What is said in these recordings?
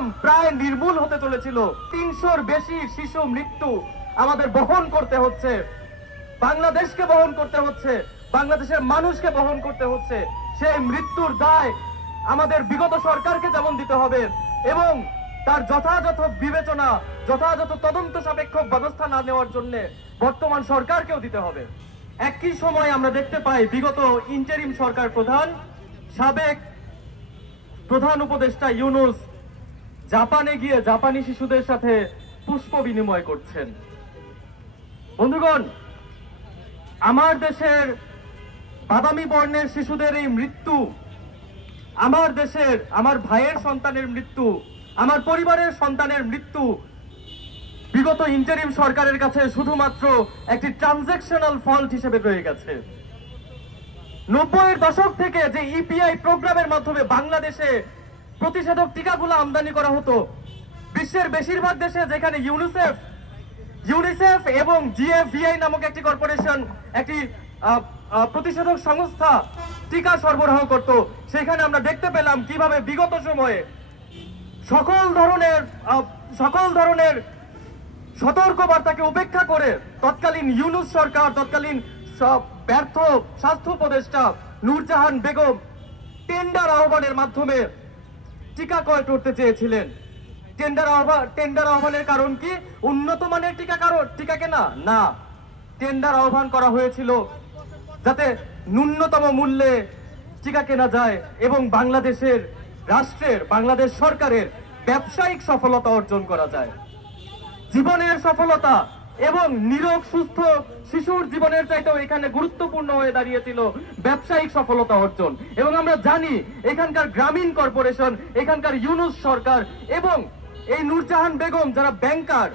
হাম প্রায় নির্মূল হতে চলেছিল। 300-র বেশি শিশু মৃত্যু আমাদের বহন করতে হচ্ছে, বাংলাদেশকে বহন করতে হচ্ছে, বাংলাদেশের মানুষকে বহন করতে হচ্ছে। সেই মৃত্যুর দায় আমাদের বিগত সরকারকে যেমন দিতে হবে এবং তার যথাযথ বিবেচনা, যথাযথ তদন্ত সাপেক্ষ ব্যবস্থা না নেওয়ার জন্য বর্তমান সরকারকেও দিতে হবে। একই সময় আমরা দেখতে পাই বিগত ইন্টারিম সরকার প্রধান, সাবেক প্রধান উপদেষ্টা ইউনূস জাপানে গিয়ে জাপানি শিশুদের সাথে পুষ্প বিনিময় করছেন। বন্ধুগণ, আমার দেশের বাদামি বর্ণের শিশুদের এই মৃত্যু, আমার দেশের আমার ভাইয়ের সন্তানের মৃত্যু, আমার পরিবারের সন্তানের মৃত্যু বিগত ইন্টারিম সরকারের কাছে শুধুমাত্র একটি ট্রানজ্যাকশনাল ফল্ট হিসেবে রয়ে গেছে। 90-এর দশক থেকে যে ইপিআই প্রোগ্রামের মাধ্যমে বাংলাদেশে প্রতিষেধক টিকাগুলো আমদানি করা হতো, বিশ্বের বেশিরভাগ দেশে যেখানে ইউনিসেফ এবং জিএফভিআই নামক একটি কর্পোরেশন, একটি প্রতিষেধক সংস্থা টিকা সরবরাহ করত, সেখানে আমরা দেখতে পেলাম কিভাবে বিগত সময়ে সকল ধরনের সতর্কবার্তাকে উপেক্ষা করে তৎকালীন ইউনূস সরকার, তৎকালীন ব্যর্থ স্বাস্থ্য উপদেষ্টা নূরজাহান বেগম টেন্ডার আহ্বানের মাধ্যমে টিকা ক্রয় করতে চেয়েছিলেন। টেন্ডার আহ্বানের কারণ কি? উন্নত মানের টিকা কেনা না, টেন্ডার আহ্বান করা হয়েছিল যাতে ন্যূনতম মূল্যে টিকা কেনা যায় এবং বাংলাদেশ সরকারের ব্যবসায়িক সফলতা অর্জন করা যায়। জীবনের সফলতা এবং নিরোগ সুস্থ শিশুর জীবনের চাইতেও এখানে গুরুত্বপূর্ণ হয়ে দাঁড়িয়েছিল ব্যবসায়িক সফলতা অর্জন। এবং আমরা জানি এখানকার গ্রামীণ কর্পোরেশন, এখানকার ইউনূস সরকার এবং এই নূরজাহান বেগম, যারা ব্যাংকার,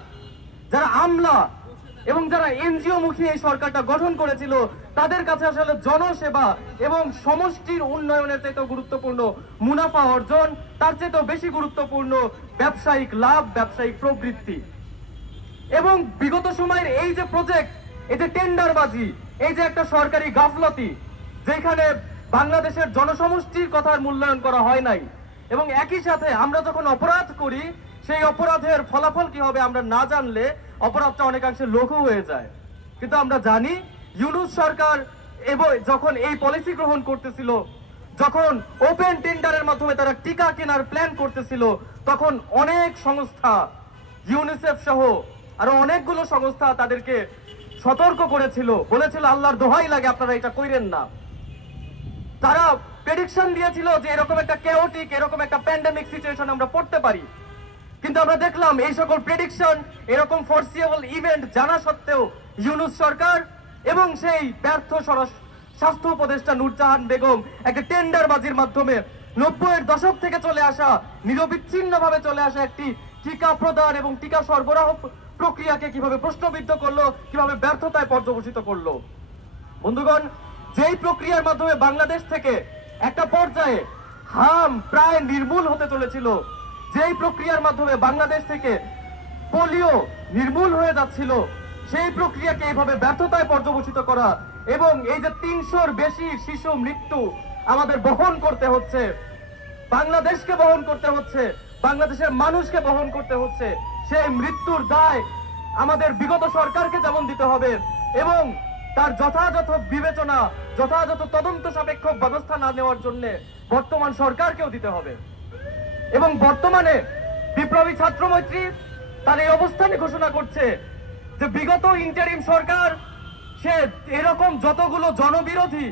যারা আমলা এবং যারা এনজিও মুখী এই সরকারটা গঠন করেছিল, তাদের কাছে আসলে জনসেবা এবং সমষ্টির উন্নয়নের চাইতেও গুরুত্বপূর্ণ মুনাফা অর্জন, তার চাইতেও বেশি গুরুত্বপূর্ণ ব্যবসায়িক লাভ, ব্যবসায়িক প্রবৃত্তি। এবং বিগত সময়ের এই যে প্রজেক্ট, এই যে টেন্ডারবাজি, এই যে একটা সরকারি গাফলতি, যেখানে বাংলাদেশের জনসমষ্টির কথার মূল্যায়ন করা হয় নাই, এবং একই সাথে আমরা যখন অপরাধ করি সেই অপরাধের ফলাফল কি হবে আমরা না জানলে অপরাধটা অনেকাংশে লঘু হয়ে যায়। কিন্তু আমরা জানি ইউনূস সরকার যখন এই পলিসি গ্রহণ করতেছিল, যখন ওপেন টেন্ডারের মাধ্যমে তারা টিকা কেনার প্ল্যান করতেছিল, তখন অনেক সংস্থা, ইউনিসেফ সহ আরো অনেকগুলো সংস্থা তাদেরকে সতর্ক করেছিল, বলেছিল আল্লাহর দোহাই লাগে আপনারা এটা কইরেন না। তারা প্রেডিকশন দিয়েছিল যে এরকম একটা কেওটিক, এরকম একটা প্যান্ডেমিক সিচুয়েশন আমরা পড়তে পারি। কিন্তু আমরা দেখলাম এই সকল প্রেডিকশন, এরকম ফরসিয়েবল ইভেন্ট জানা সত্ত্বেও ইউনূস সরকার এবং সেই ব্যর্থ স্বাস্থ্য উপদেষ্টা নূরজাহান বেগম একটা টেন্ডারবাজির মাধ্যমে 90-এর দশক থেকে চলে আসা, নিরবিচ্ছিন্নভাবে চলে আসা একটি টিকা প্রদান এবং টিকা সরবরাহ প্রক্রিয়াকে কিভাবে প্রশ্নবিদ্ধ করলো, কিভাবে ব্যর্থতায় পর্যবসিত করলো। বন্ধুগণ, যেই প্রক্রিয়ার মাধ্যমে বাংলাদেশ থেকে একটা পর্যায়ে হাম প্রায় নির্মূল হতে চলেছিল, যেই প্রক্রিয়ার মাধ্যমে বাংলাদেশ থেকে পোলিও নির্মূল হয়ে যাচ্ছিল, সেই প্রক্রিয়াকে এইভাবে ব্যর্থতায় পর্যবসিত করা এবং এই যে 300-র বেশি শিশু মৃত্যু আমাদের বহন করতে হচ্ছে, বাংলাদেশকে বহন করতে হচ্ছে, বাংলাদেশের মানুষকে বহন করতে হচ্ছে, সেই মৃত্যুর দায় আমাদের বিগত সরকারকে যেমন দিতে হবে এবং তার যথাযথ বিবেচনা, যথাযথ তদন্ত সাপেক্ষ ব্যবস্থা না নেওয়ার জন্য বর্তমান সরকারকেও দিতে হবে। এবং বর্তমানে বিপ্লবী ছাত্র মৈত্রী তার এই অবস্থানে ঘোষণা করছে যে বিগত ইন্টারিম সরকার সে এরকম যতগুলো জনবিরোধী,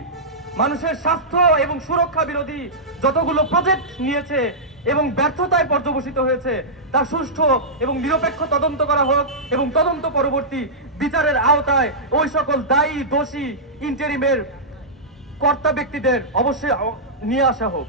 মানুষের স্বাস্থ্য এবং সুরক্ষা বিরোধী যতগুলো প্রজেক্ট নিয়েছে এবং ব্যর্থতায় পর্যবসিত হয়েছে, তার সুষ্ঠু এবং নিরপেক্ষ তদন্ত করা হোক এবং তদন্ত পরবর্তী বিচারের আওতায় ওই সকল দায়ী দোষী ইন্টারিমের কর্তা ব্যক্তিদের অবশ্যই নিয়ে আসা হোক।